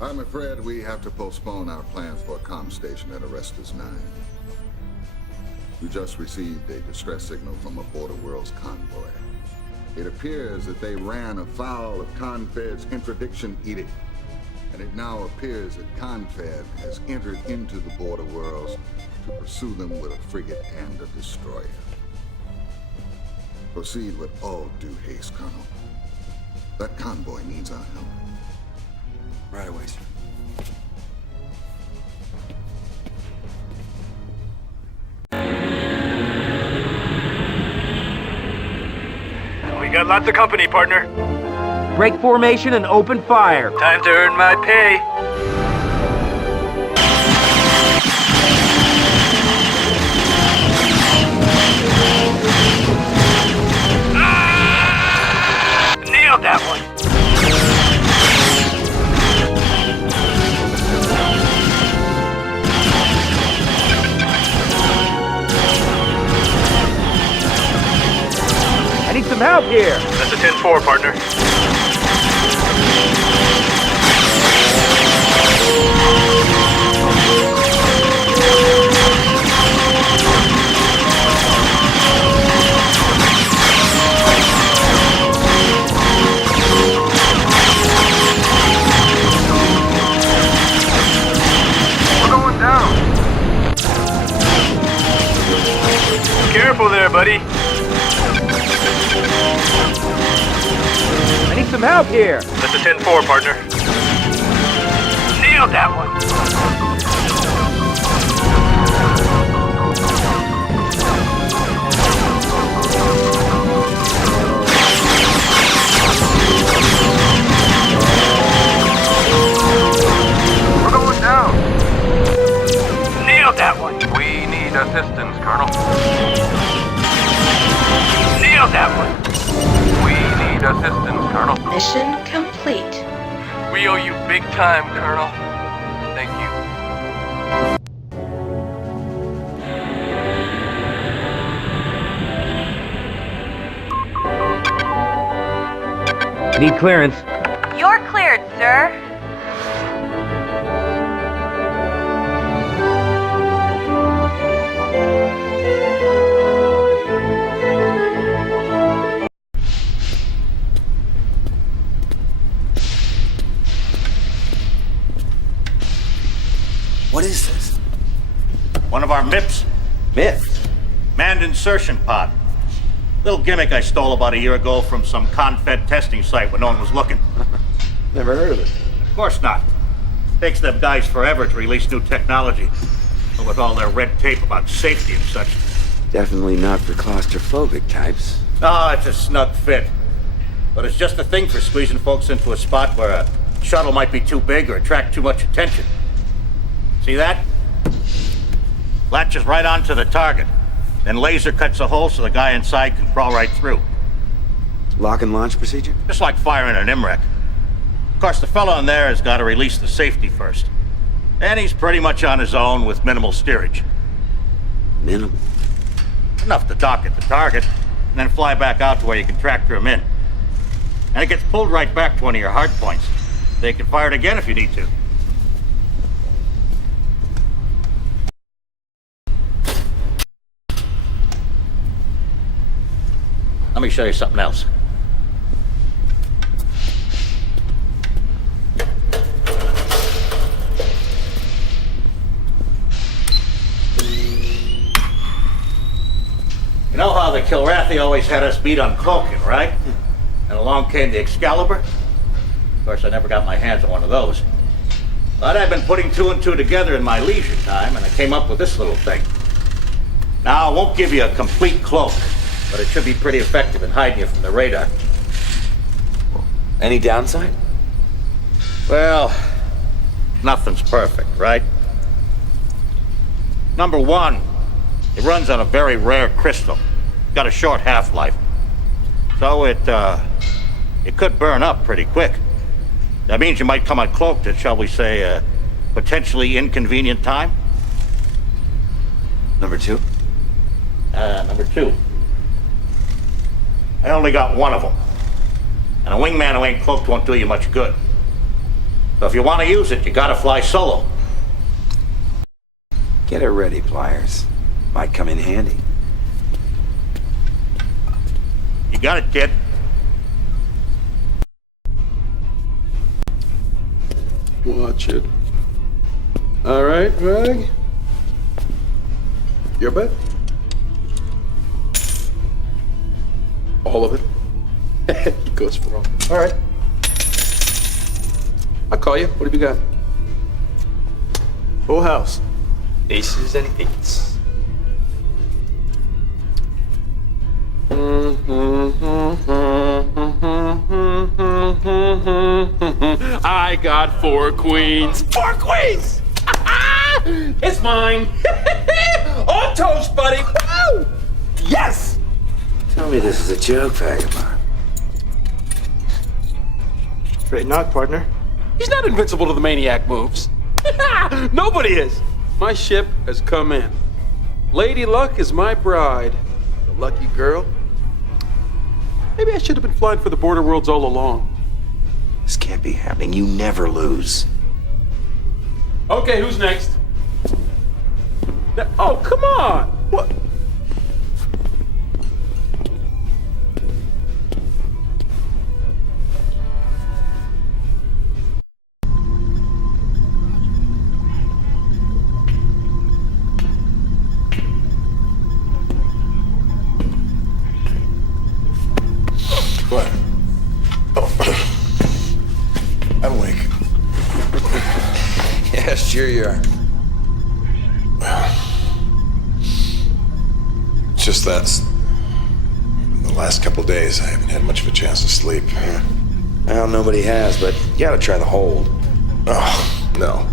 I'm afraid we have to postpone our plans for a comm station at Arrestus 9. We just received a distress signal from a Border Worlds convoy. It appears that they ran afoul of Confed's interdiction edict, and it now appears that Confed has entered into the Border Worlds to pursue them with a frigate and a destroyer. Proceed with all due haste, Colonel. That convoy needs our help. Right away, sir. We got lots of company, partner. Break formation and open fire. Time to earn my pay. Nailed that one. I need some help here. That's a 10-4, partner. We're going down. Careful there, buddy. I need some help here. That's a 10-4, partner. Nailed that one. We're going down. Nailed that one. We need assistance, Colonel. Nailed that one. We need assistance, Colonel. Mission complete. We owe you big time, Colonel. Thank you. Need clearance. You're cleared, sir. What is this? One of our MIPs. Myth? Manned insertion pod. Little gimmick I stole about a year ago from some Confed testing site when no one was looking. Never heard of it. Of course not. Takes them guys forever to release new technology. But with all their red tape about safety and such. Definitely not for claustrophobic types. Ah, it's a snug fit. But it's just a thing for squeezing folks into a spot where a shuttle might be too big or attract too much attention. See that? Latches right onto the target. Then laser cuts a hole so the guy inside can crawl right through. Lock and launch procedure? Just like firing an MREC. Of course, the fellow in there has got to release the safety first. And he's pretty much on his own with minimal steerage. Minimal. Enough to dock at the target, and then fly back out to where you can tractor him in. And it gets pulled right back to one of your hard points. They can fire it again if you need to. Let me show you something else. You know how the Kilrathi always had us beat on cloaking, right? And along came the Excalibur? Of course, I never got my hands on one of those. But I've been putting two and two together in my leisure time, and I came up with this little thing. Now, I won't give you a complete cloak, but it should be pretty effective in hiding you from the radar. Any downside? Well, nothing's perfect, right? Number one, it runs on a very rare crystal. Got a short half-life. So it could burn up pretty quick. That means you might come uncloaked at, shall we say, a potentially inconvenient time. Number two? Number two. I only got one of them. And a wingman who ain't cloaked won't do you much good. So if you want to use it, you gotta fly solo. Get it ready, Pliers. Might come in handy. You got it, kid. Watch it. All right, Rag. Your bet? All of it? He goes for all. All right. I'll call you. What have you got? Full house. Aces and eights. I got 4 queens. 4 queens! It's mine. On toast, buddy. Woo! Yes! Tell me this is a joke, Vagabond. Afraid not, partner. He's not invincible to the maniac moves. Nobody is. My ship has come in. Lady Luck is my bride. The lucky girl. Maybe I should have been flying for the border worlds all along. This can't be happening. You never lose. Okay, who's next? Oh, come on! What? What? Oh. I'm awake. Yeah, sure you are. It's just that in the last couple days, I haven't had much of a chance to sleep. Well, nobody has, but you gotta try the hold. Oh, no.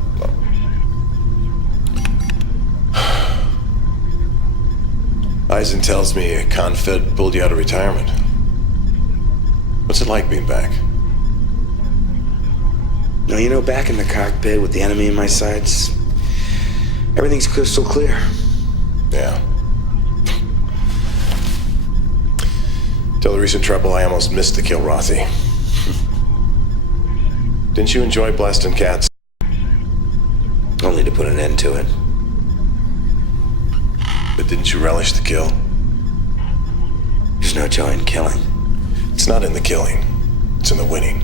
Eisen tells me a confed pulled you out of retirement. What's it like being back? No, you know, back in the cockpit with the enemy in my sights, everything's crystal clear. Yeah. Till the recent trouble, I almost missed the kill Rothy. Didn't you enjoy blasting cats? Only to put an end to it. But didn't you relish the kill? There's no joy in killing. It's not in the killing. It's in the winning.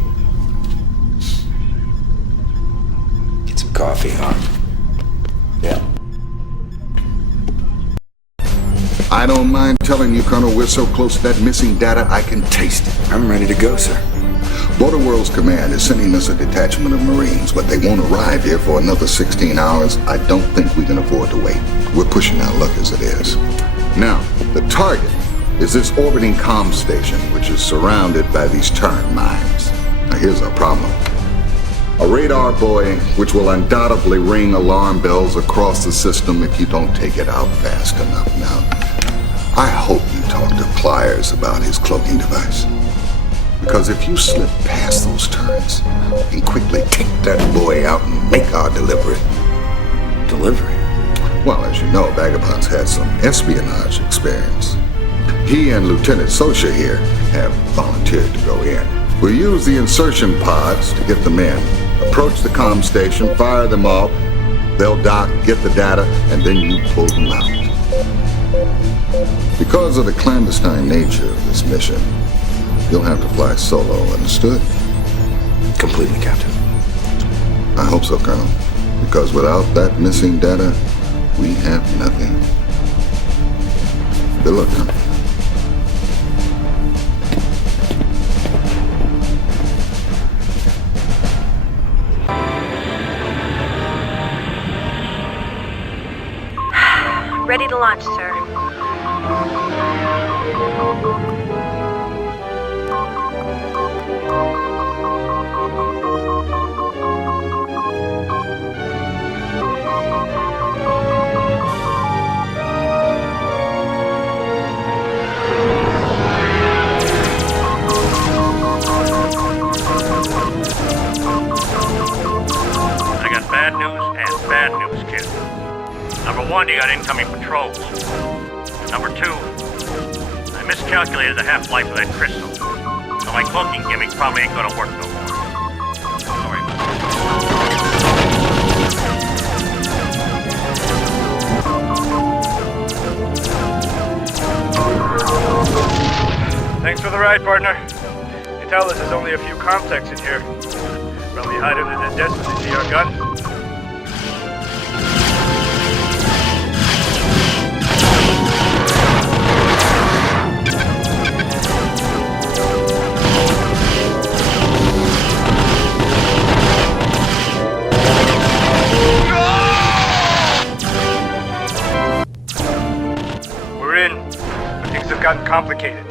Get some coffee, huh? Yeah. I don't mind telling you, Colonel, we're so close to that missing data, I can taste it. I'm ready to go, sir. Border Worlds Command is sending us a detachment of Marines, but they won't arrive here for another 16 hours. I don't think we can afford to wait. We're pushing our luck as it is. Now, the target is this orbiting comm station, which is surrounded by these turret mines. Now, here's our problem. A radar buoy, which will undoubtedly ring alarm bells across the system if you don't take it out fast enough. Now, I hope you talk to Pliers about his cloaking device. Because if you slip past those turrets, we can quickly take that buoy out and make our delivery. Delivery? Well, as you know, Vagabond's had some espionage experience. He and Lieutenant Sosha here have volunteered to go in. We'll use the insertion pods to get them in, approach the comm station, fire them off, they'll dock, get the data, and then you pull them out. Because of the clandestine nature of this mission, you'll have to fly solo, understood? Completely, Captain. I hope so, Colonel. Because without that missing data, we have nothing. Good luck, Colonel. Ready to launch, sir. I got bad news and bad news, kid. Number one, you got incoming patrols. Number two, I miscalculated the half-life of that crystal. So my cloaking gimmick probably ain't gonna work no more. Sorry. right, partner. You tell us there's only a few contacts in here. Probably hiding in the desk when they see our gun. We're in. Things have gotten complicated.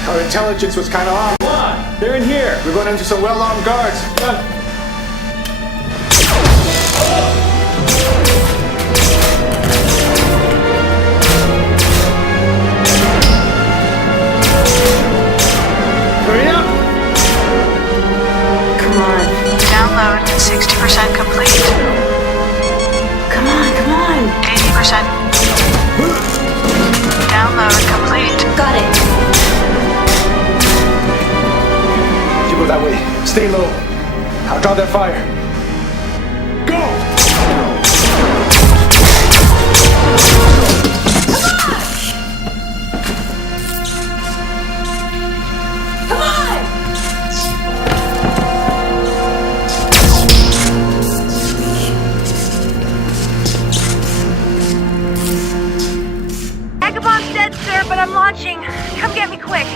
Our intelligence was kind of off. Come on, they're in here. We're going into some well-armed guards. Hurry up! Come on. Download 60% complete. Come on. 80%. Download complete. Got it. You go that way. Stay low. I'll draw their fire. Go! Come on! Vagabond's dead, sir, but I'm launching. Come get me quick.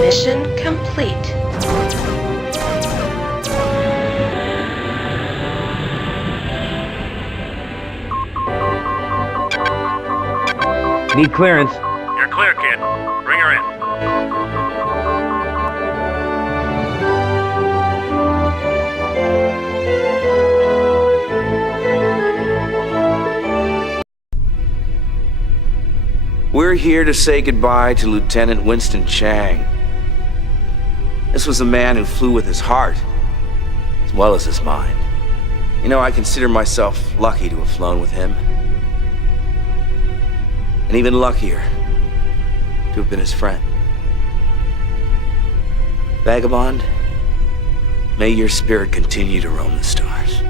Mission complete. Need clearance. You're clear, kid. Bring her in. We're here to say goodbye to Lieutenant Winston Chang. This was a man who flew with his heart, as well as his mind. You know, I consider myself lucky to have flown with him. And even luckier to have been his friend. Vagabond, may your spirit continue to roam the stars.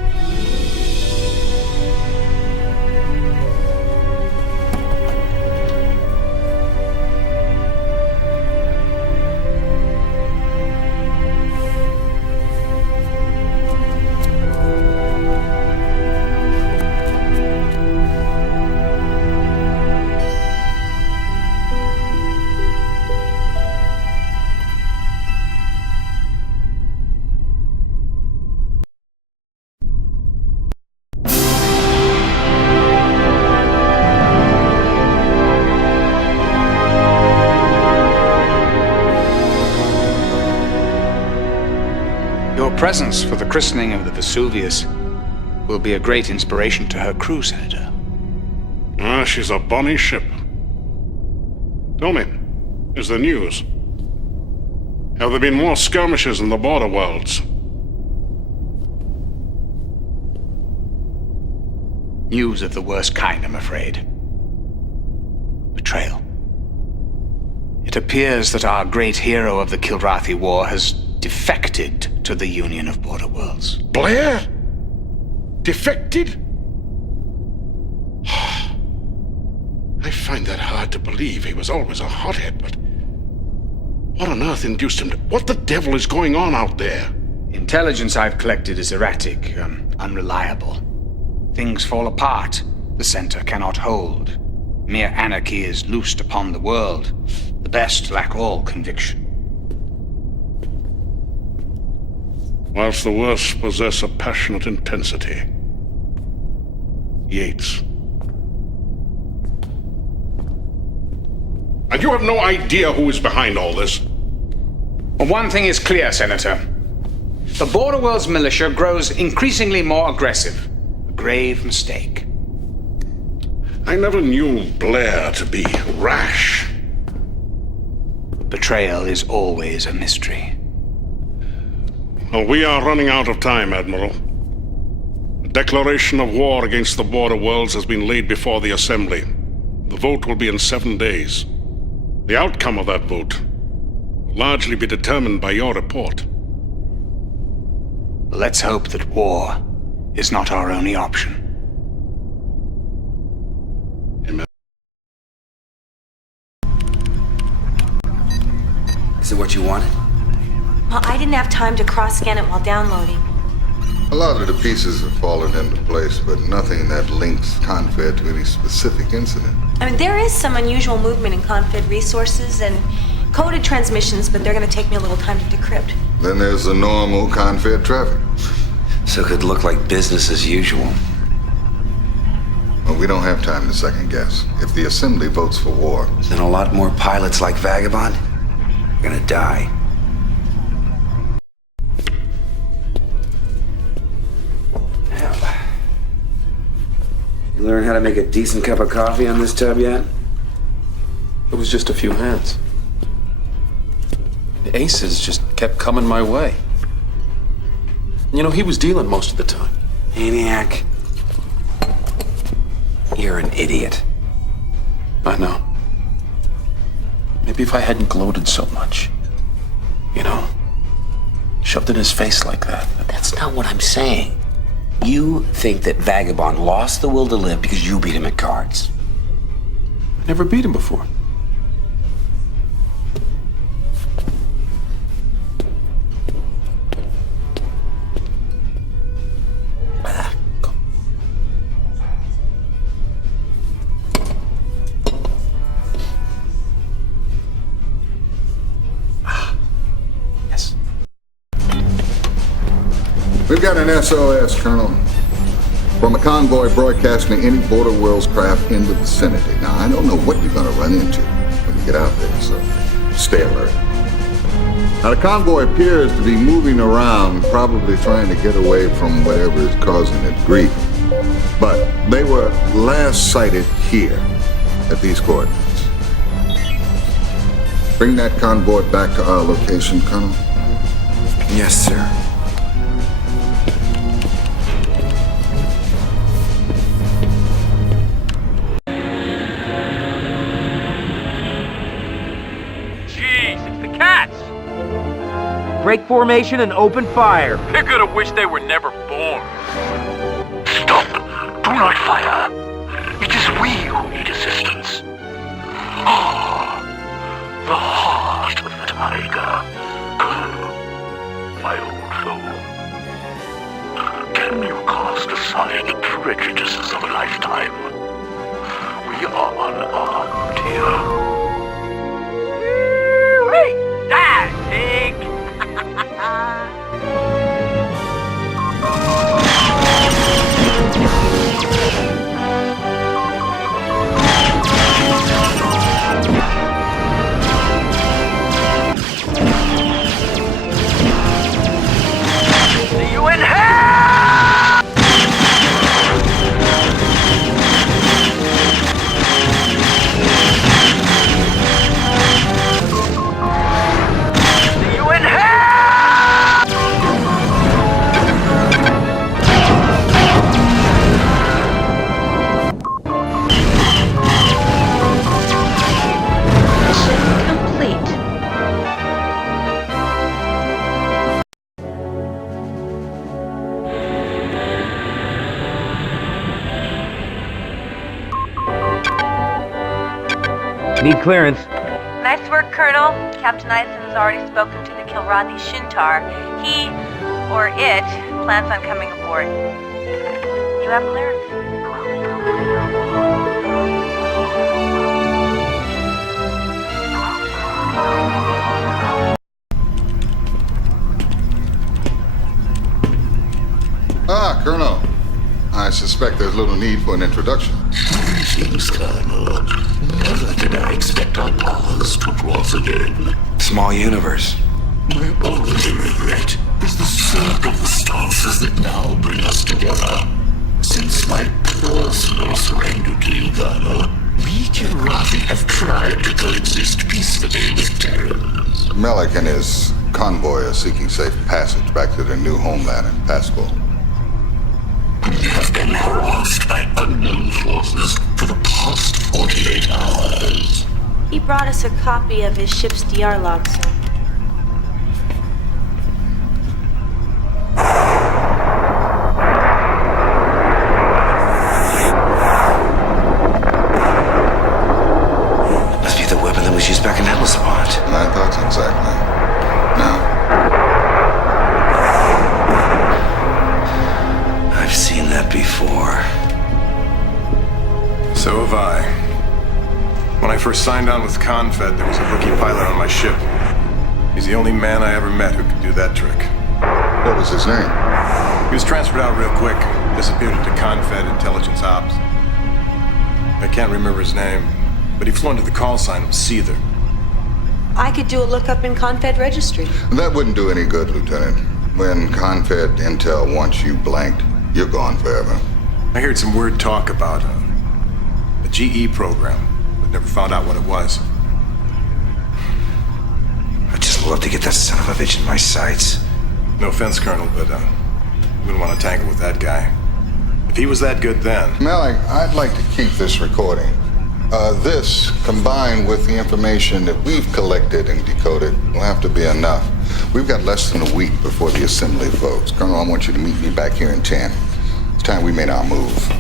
Your presence for the christening of the Vesuvius will be a great inspiration to her crew, Senator. Ah, she's a bonny ship. Tell me, is there news? Have there been more skirmishes in the border worlds? News of the worst kind, I'm afraid. Betrayal. It appears that our great hero of the Kilrathi War has defected to the Union of Border Worlds. Blair? Defected? I find that hard to believe. He was always a hothead, but what on earth induced him to... What the devil is going on out there? Intelligence I've collected is erratic, unreliable. Things fall apart. The center cannot hold. Mere anarchy is loosed upon the world. The best lack all conviction. Whilst the worst possess a passionate intensity. Yates. And you have no idea who is behind all this? Well, one thing is clear, Senator. The Border Worlds militia grows increasingly more aggressive. A grave mistake. I never knew Blair to be rash. Betrayal is always a mystery. Well, we are running out of time, Admiral. declaration of war against the border worlds has been laid before the Assembly. The vote will be in 7 days. The outcome of that vote will largely be determined by your report. Let's hope that war is not our only option. Amen. Is it what you wanted? Well, I didn't have time to cross-scan it while downloading. A lot of the pieces have fallen into place, but nothing that links Confed to any specific incident. I mean, there is some unusual movement in Confed resources and coded transmissions, but they're going to take me a little time to decrypt. Then there's the normal Confed traffic. So it could look like business as usual. Well, we don't have time to second guess. If the Assembly votes for war, Then a lot more pilots like Vagabond are gonna die. You learn how to make a decent cup of coffee on this tub yet? It was just a few hands. The aces just kept coming my way. You know, he was dealing most of the time. Maniac. You're an idiot. I know. Maybe if I hadn't gloated so much. You know, shoved in his face like that. That's not what I'm saying. You think that Vagabond lost the will to live because you beat him at cards. I never beat him before. we've got an SOS, Colonel, from a convoy broadcasting to any Border Worlds craft in the vicinity. Now, I don't know what you're going to run into when you get out there, so stay alert. Now, the convoy appears to be moving around, probably trying to get away from whatever is causing it grief. But they were last sighted here, at these coordinates. Bring that convoy back to our location, Colonel. Yes, sir. Break formation and open fire. They're gonna wish they were never born. Stop! Do not fire! It is we who need assistance. Ah, the heart of the tiger. My old foe. Can you cast aside the prejudices of a lifetime? We are unarmed here. Die, pig! See you in hell! Need clearance. Nice work, Colonel. Captain Eisen's already spoken to the Kilrodney Shintar. He, or it, plans on coming aboard. You have clearance. Ah, Colonel. I suspect there's little need for an introduction. Greetings, Colonel. Never did I expect our paths to cross again. Small universe. My only regret is the circle of the stances that now bring us together. Since my personal surrender to you, Colonel, we Kilrodney have tried to coexist peacefully with Terrans. Melick and his convoy are seeking safe passage back to their new homeland in Pascal. been harassed by unknown forces for the past 48 hours. He brought us a copy of his ship's DR log, sir. Must be the weapon that was used back in Hellespont. My thoughts exactly. Now, I've seen that before. So have I. When I first signed on with Confed, there was a rookie pilot on my ship. He's the only man I ever met who could do that trick. what was his name? He was transferred out real quick. Disappeared into Confed Intelligence Ops. I can't remember his name, but he flew under the call sign of Seether. I could do a lookup in Confed registry. That wouldn't do any good, Lieutenant. When Confed Intel wants you blanked, you're gone forever. I heard some weird talk about a GE program, but never found out what it was. I'd just love to get that son of a bitch in my sights. No offense, Colonel, but I wouldn't want to tangle with that guy. If he was that good then... Malik, I'd like to keep this recording. This, combined with the information that we've collected and decoded, will have to be enough. We've got less than a week before the assembly votes. Colonel, I want you to meet me back here in 10. It's time we made our move.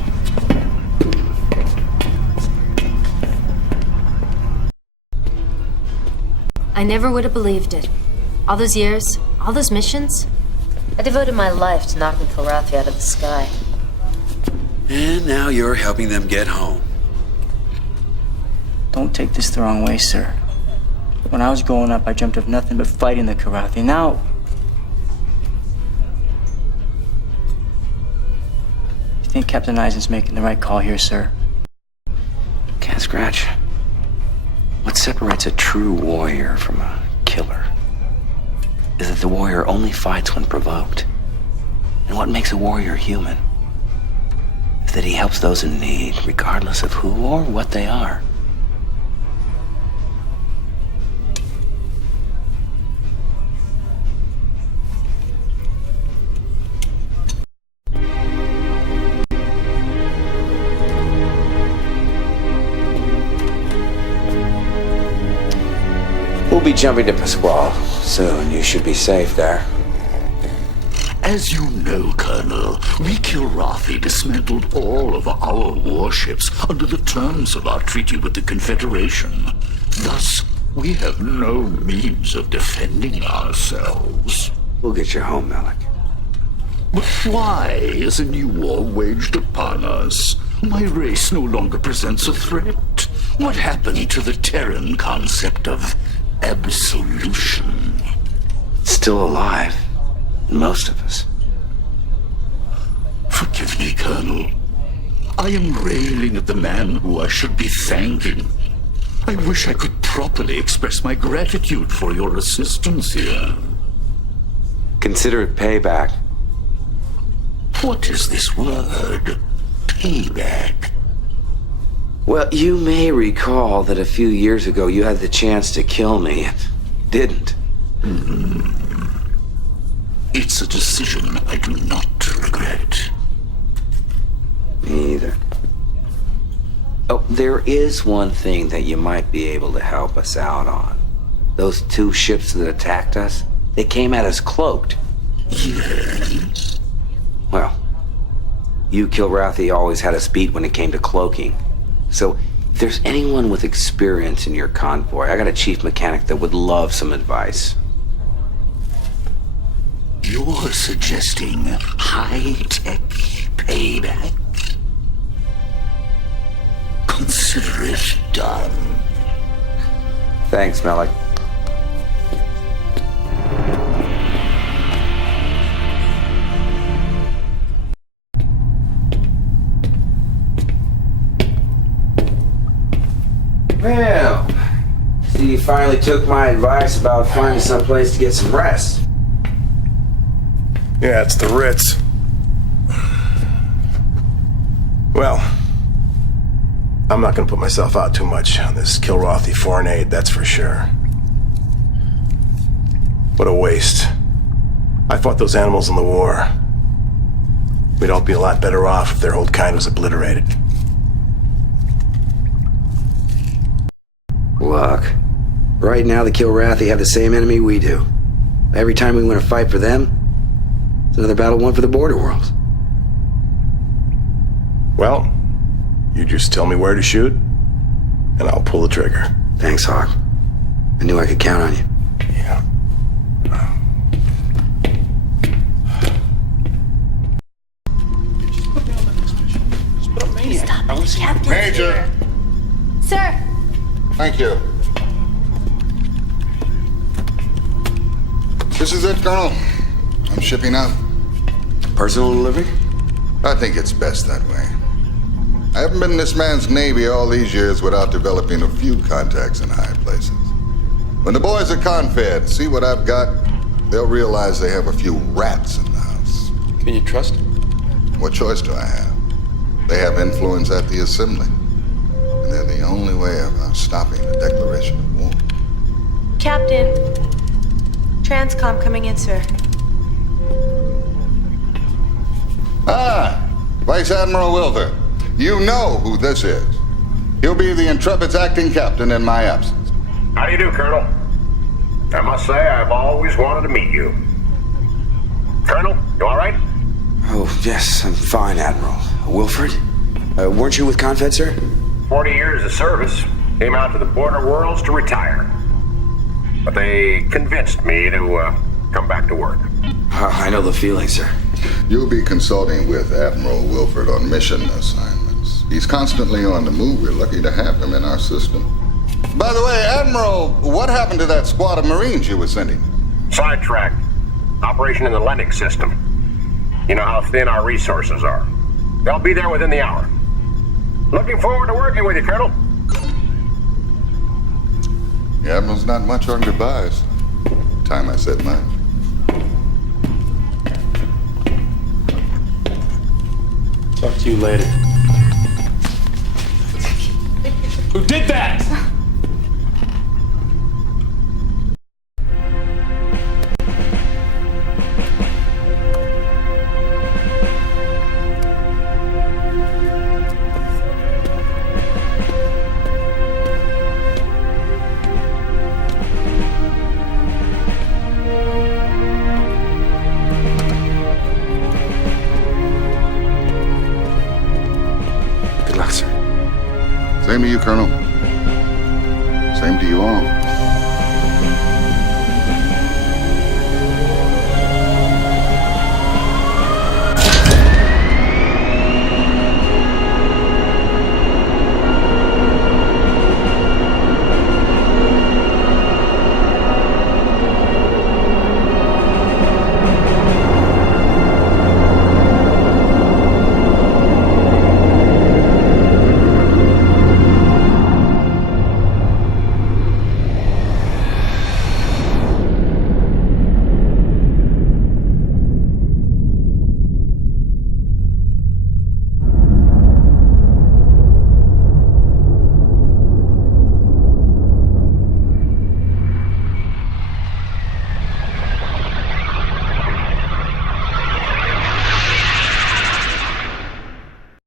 I never would have believed it. All those years, all those missions. I devoted my life to knocking Kilrathi out of the sky. And now you're helping them get home. Don't take this the wrong way, sir. When I was growing up, I dreamt of nothing but fighting the Kilrathi. Now... I think Captain Eisen's making the right call here, sir. Can't scratch. What separates a true warrior from a killer is that the warrior only fights when provoked. And what makes a warrior human is that he helps those in need, regardless of who or what they are. We'll be jumping to Pasquale soon. You should be safe there. As you know, Colonel, we Kilrathi dismantled all of our warships under the terms of our treaty with the Confederation. Thus, we have no means of defending ourselves. We'll get you home, Malik. But why is a new war waged upon us? My race no longer presents a threat. What happened to the Terran concept of absolution? Still alive. Most of us. Forgive me, Colonel. I am railing at the man who I should be thanking. I wish I could properly express my gratitude for your assistance here. Consider it payback. What is this word? Payback? Well, you may recall that a few years ago you had the chance to kill me and didn't. It's a decision I do not regret. Me either. Oh, there is one thing that you might be able to help us out on. Those two ships that attacked us, they came at us cloaked. Yes? Well, you Kilrathi always had us beat when it came to cloaking. So, if there's anyone with experience in your convoy, I got a chief mechanic that would love some advice. You're suggesting high-tech payback? Consider it done. Thanks, Malik. Well, see, you finally took my advice about finding some place to get some rest. Yeah, it's the Ritz. Well, I'm not gonna put myself out too much on this Kilrathi foreign aid, that's for sure. What a waste. I fought those animals in the war. We'd all be a lot better off if their old kind was obliterated. Look, right now the Kilrathi have the same enemy we do. Every time we win a fight for them, it's another battle won for the border worlds. Well, you just tell me where to shoot, and I'll pull the trigger. Thanks, Hawk. I knew I could count on you. Yeah. Major! Sir! Thank you. This is it, Colonel. I'm shipping out. Personal delivery? I think it's best that way. I haven't been in this man's Navy all these years without developing a few contacts in high places. When the boys at Confed see what I've got, they'll realize they have a few rats in the house. Can you trust him? What choice do I have? They have influence at the Assembly. And they're the only way of stopping the declaration of war. Captain. Transcom coming in, sir. Ah, Vice Admiral Wilfer. You know who this is. He'll be the Intrepid's acting captain in my absence. How do you do, Colonel? I must say, I've always wanted to meet you. Colonel, you all right? Oh, yes, I'm fine, Admiral. Wilford? Weren't you with Confed, sir? 40 years of service. Came out to the border worlds to retire. But they convinced me to come back to work. I know the feeling, sir. You'll be consulting with Admiral Wilford on mission assignments. He's constantly on the move. We're lucky to have him in our system. By the way, Admiral, what happened to that squad of Marines you were sending? Sidetracked. Operation in the Lennox system. You know how thin our resources are. They'll be there within the hour. Looking forward to working with you, Colonel. The Admiral's not much on goodbyes. Time I said mine. Talk to you later. Who did that? Same to you, Colonel. Same to you all.